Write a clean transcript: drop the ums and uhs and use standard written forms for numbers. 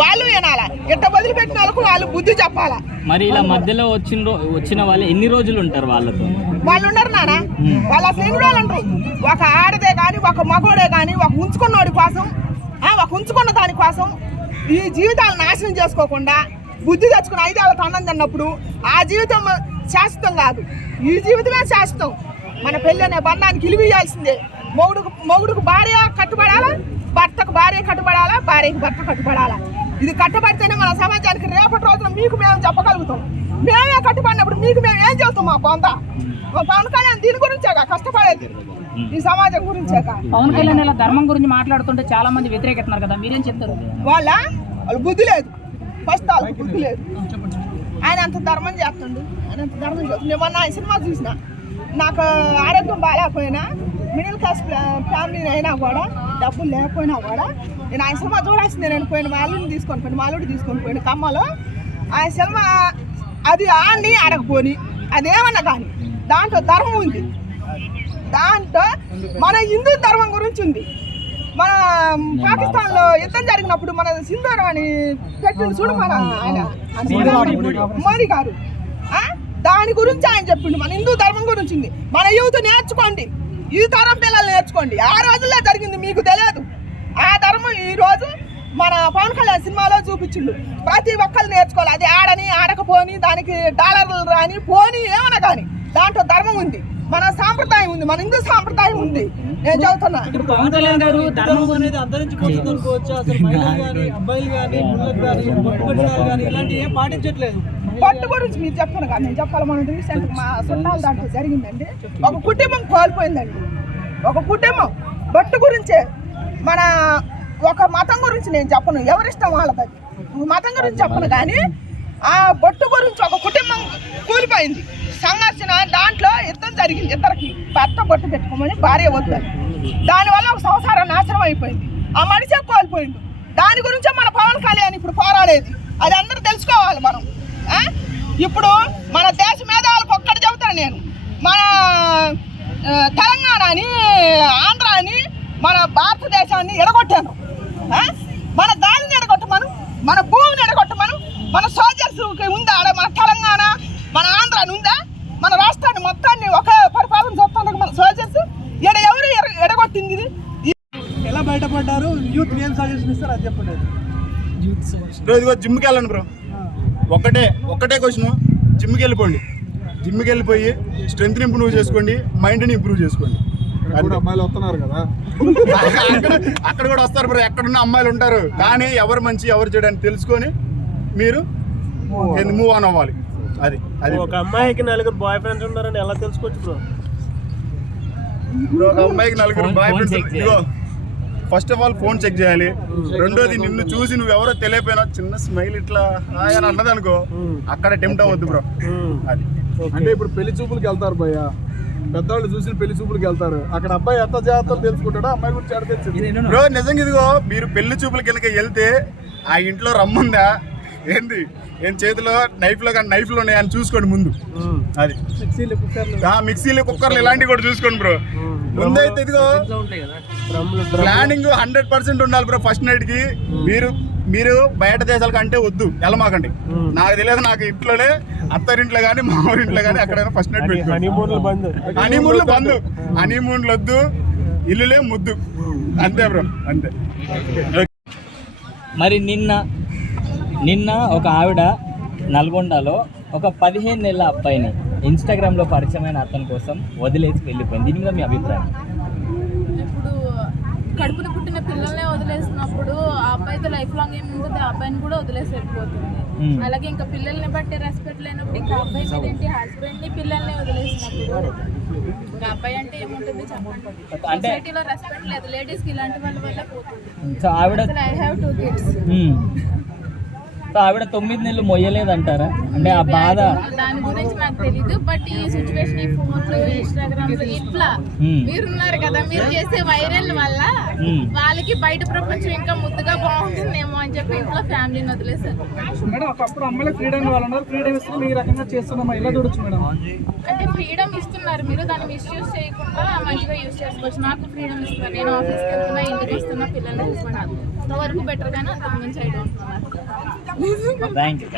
వాళ్ళు వినాలా. ఇట్ట వదిలిపెట్టిన వాళ్ళకు వాళ్ళు బుద్ధి చెప్పాలా. మరి ఇలా మధ్యలో వచ్చిన వాళ్ళు ఎన్ని రోజులు ఉంటారు వాళ్ళతో? వాళ్ళు ఉండరు నాన్న, వాళ్ళు అసలు ఎన్ని రోజులు ఉంటారు. ఒక ఆడదే కానీ ఒక మగోడే కానీ ఒక ఉంచుకున్నోడి కోసం, ఒక ఉంచుకున్న దానికోసం ఈ జీవితాలు నాశనం చేసుకోకుండా బుద్ధి తెచ్చుకుని 5 ఏళ్ళతో అన్నం తిన్నప్పుడు ఆ జీవితం శాశ్వతం కాదు, ఈ జీవితమే శాశ్వతం. మన పెళ్ళి అనే బంధానికి ఇలువియాల్సిందే. మొగుడుకు భార్య కట్టుబడాలా, భర్తకు భార్య కట్టుబడాలా, భార్యకు భర్త కట్టుబడాలా. ఇది కట్టుబడితేనే మన సమాజానికి రేపటి రోజున మీకు మేము చెప్పగలుగుతాం. మేమే కట్టుబడినప్పుడు మీకు మేము ఏం చెబుతాం? మా కొంత పవన్ కళ్యాణ్ దీని గురించేగా కష్టపడేది, ఈ సమాజం గురించేక. పవన్ కళ్యాణ్ ఇలా ధర్మం గురించి మాట్లాడుతుంటే చాలా మంది వ్యతిరేకిస్తున్నారు కదా, మీరేం చెప్తారు? వాళ్ళు బుద్ధి లేదు, ఫస్ట్ వాళ్ళకి బుద్ధి లేదు. ఆయన అంత ధర్మం చేస్తుండు, ఆయన అంత ధర్మం చేస్తుంది. నేను మొన్న ఆయన సినిమా చూసిన, నాకు ఆరోగ్యం బాగాలేకపోయినా, మిడిల్ క్లాస్ ఫ్యామిలీ అయినా కూడా, డబ్బులు లేకపోయినా కూడా నేను ఆయన సినిమా చూడాల్సిందే. నేను పోయిన మాలుడిని తీసుకొని పోయిన కమ్మలో ఆయన సినిమా అది ఆడిని ఆడకపోని అదేమన్నా కానీ దాంట్లో ధర్మం ఉంది. దాంట్లో మన హిందూ ధర్మం గురించి ఉంది. మన పాకిస్తాన్లో యుద్ధం జరిగినప్పుడు మన సింధూరం అని పెట్టింది చూడు మన ఆయన మోదీ గారు, దాని గురించి ఆయన చెప్పిండు. మన హిందూ ధర్మం గురించి ఉంది. మన యూత్ నేర్చుకోండి, ఈ తరం పిల్లలు నేర్చుకోండి. ఆ రోజుల్లో జరిగింది మీకు తెలియదు. ఆ ధర్మం ఈ రోజు మన పవన్ కళ్యాణ్ సినిమాలో చూపించిండు. ప్రతి ఒక్కరు నేర్చుకోవాలి. అది ఆడని ఆడకపోని దానికి డాలర్లు రాని పోని ఏమన్నా కానీ దాంట్లో ధర్మం ఉంది, మన సాంప్రదాయం ఉంది, మన హిందూ సాంప్రదాయం ఉంది. నేను చదువుతున్నా. పవన్ కళ్యాణ్ గారు ధర్మం అనేది అంతరించిపోతుంది అనుకోవచ్చు. అసలు మహిళలు కానీ అబ్బాయిలు కానీ ముళ్ళకు కానీ పట్టుబడినారు కానీ ఇలాంటి ఏం పాటించట్లేదు. పట్టు గురించి మీరు చెప్పాను కానీ నేను చెప్పాలి. మన రీసెంట్ మా సున్నాల దాంట్లో జరిగిందండి. ఒక కుటుంబం కోల్పోయిందండి. ఒక కుటుంబం బట్టు గురించే. మన ఒక మతం గురించి నేను చెప్పను, ఎవరిష్టం వాళ్ళది. మతం గురించి చెప్పను కానీ ఆ బొట్టు గురించి ఒక కుటుంబం కూలిపోయింది. సంఘర్షణ దాంట్లో యుద్ధం జరిగింది. ఇద్దరికి భర్త బొట్టు పెట్టుకోమని భార్య వద్దని, దానివల్ల ఒక సంసారం నాశనం అయిపోయింది. ఆ మనిషే కోల్పోయింది. దాని గురించే మన పవన్ కళ్యాణ్ ఇప్పుడు పోరాడేది. అది అందరూ తెలుసుకోవాలి మనం. ఇప్పుడు మన దేశ మేధావులకు ఒక్కటి చెబుతాను నేను, మన తెలంగాణ అని ఆంధ్ర అని మన భారతదేశాన్ని ఎడగొట్టాను. మన గాలిని ఎడగొట్టమను, మన భూమిని ఎడగొట్టమను. మన సోల్జర్స్ ఉందా? మన తెలంగాణ మన ఆంధ్ర అని ఉందా? మన రాష్ట్రాన్ని మొత్తాన్ని ఒక పరిపాలన చూస్తాను మన సోల్జర్స్. ఎవరు ఎడగొట్టింది? ఎలా బయటపడ్డారు? యూత్ ఏం సజెషన్ ఇస్తారు అది చెప్పండి. ఇదిగో జిమ్కి వెళ్ళండి బ్రో. ఒక్కటే క్వశ్చన్, జిమ్కి వెళ్ళిపోండి. జిమ్కి వెళ్ళిపోయి స్ట్రెంగ్త్ని ఇంప్రూవ్ చేసుకోండి, మైండ్ని ఇంప్రూవ్ చేసుకోండి. అమ్మాయిలు వస్తున్నారు కదా, అక్కడ కూడా వస్తారు బ్రో. ఎక్కడున్న అమ్మాయిలు ఉంటారు, కానీ ఎవరు మంచి ఎవరు చెడు అని తెలుసుకొని మీరు మూవ్ ఆన్ అవ్వాలి. అది ఒక అమ్మాయికి 4 బాయ్ ఫ్రెండ్స్ ఉన్నారని ఎలా తెలుసుకోవచ్చు బ్రో? ఒక అమ్మాయికి 4 బాయ్ ఫ్రెండ్స్, ఇదిగో first of all phone check చేయాలి. రెండోది, నిన్ను చూసి నువ్వెవరో తెలియపోయినా చిన్న స్మైల్ ఇట్లా అని అన్నది అనుకో, అక్కడ టెంప్ట్ అవ్వద్దు బ్రో. అది అంటే ఇప్పుడు పెళ్లి చూపులకు వెళ్తారు భయ్య, పెద్దవాళ్ళు చూసి పెళ్లి చూపులకు వెళ్తారు. అక్కడ అబ్బాయి ఎంత జాగ్రత్తలు తెలుసుకుంటాడో అమ్మాయి గురించి ఎడ తెలిసింది బ్రో. నిజంగా ఇదిగో మీరు పెళ్లి చూపులకి కనుక వెళ్తే ఆ ఇంట్లో రమ్ముందా ఏంది, ఏం చేతిలో నైఫ్లు ఉన్నాయని చూసుకోండి ముందు. అది మిక్సీలు కుక్కర్లు ఇలాంటివి కూడా చూసుకోండి బ్రో. ముందైతే ఇదిగో ప్లానింగ్ 100% ఉండాలి బ్రో. ఫస్ట్ నైట్ కి మీరు బయట దేశాల కంటే వద్దు వెళ్ళమాకండి. నాకు తెలియదు, నాకు ఇంట్లోనే అత్తారింట్లో కానీ మా ఊరింట్లో కానీ ఎక్కడైనా ఫస్ట్ నైట్ పెట్టుకోండి. హనీమూన్లు బంద్, హనీమూన్లు వద్దు, ఇల్లులే ముద్దు. అంతే బ్రో, అంతే. మరి నిన్న ఒక ఆవిడ నల్గొండలో ఒక 15 నెలల అబ్బాయిని ఇన్స్టాగ్రామ్లో పరిచయమైన అతని కోసం వదిలేసి వెళ్ళిపోయింది. దీని మీద మీ అభిప్రాయం? ఇప్పుడు కడుపున పుట్టిన పిల్లల్ని వదిలేసినప్పుడు ఆ అబ్బాయితో లైఫ్ లాంగ్ ఏమి ఉంటుంది, ఆ అబ్బాయిని కూడా వదిలేసి వెళ్ళిపోతుంది. అలాగే ఇంకా పిల్లల్ని బట్టి రెస్పెక్ట్ లేనప్పుడు ఇంకా అబ్బాయి మీద ఏంటి, హస్బెండ్ని పిల్లల్ని వదిలేసినప్పుడు ఇంకా అబ్బాయి అంటే ఏముంటుంది చెప్పండి. సొసైటీలో రెస్పెక్ట్ లేదు లేడీస్కి, ఇలాంటి వాళ్ళ వల్ల పోతుంది. సో ఆవిడ ఐ హ్యావ్ 2 kids. సో ఆవిడ 9 నెలలు మొయ్యలేదంటారా? అంటే ఆ బాధ దాని గురించి నాకు తెలీదు. బట్ ఈ సిచ్యువేషన్, ఈ ఫోన్లు, ఇన్స్టాగ్రామ్ ఇట్లా మీరున్నారు కదా, మీరు చేసే వైరల్ వల్ల వాళ్ళకి బయట ప్రపంచం ఇంకా ముద్దుగా బాగుంటుందేమో అని చెప్పి ఇంట్లో ఫ్యామిలీని వదిలేశారు. మేడం ఒకప్పుడు అమ్మాయిలకు ఫ్రీడమ్ ఇవ్వాలన్నారు, ఫ్రీడమ్ ఇస్తున్నారు, ఈ రకంగా చేస్తున్నామా, ఇలా చూడొచ్చు మేడం? అంటే ఫ్రీడమ్ ఇస్తున్నారు, మీరు దాన్ని మిస్యూజ్ చేయకుండా మంచిగా యూజ్ చేసుకోవచ్చు. నాకు ఫ్రీడమ్ ఇస్తున్నారు, నేను ఆఫీస్కి వెళ్తున్నా, ఇంటికి వస్తున్నా, పిల్లల్ని చూసుకున్నాను. అంతవరకు బెటర్ గానీ అంతకు మించి ఐ డోంట్ నో. చెప్పలేదు థ్యాంక్ యూ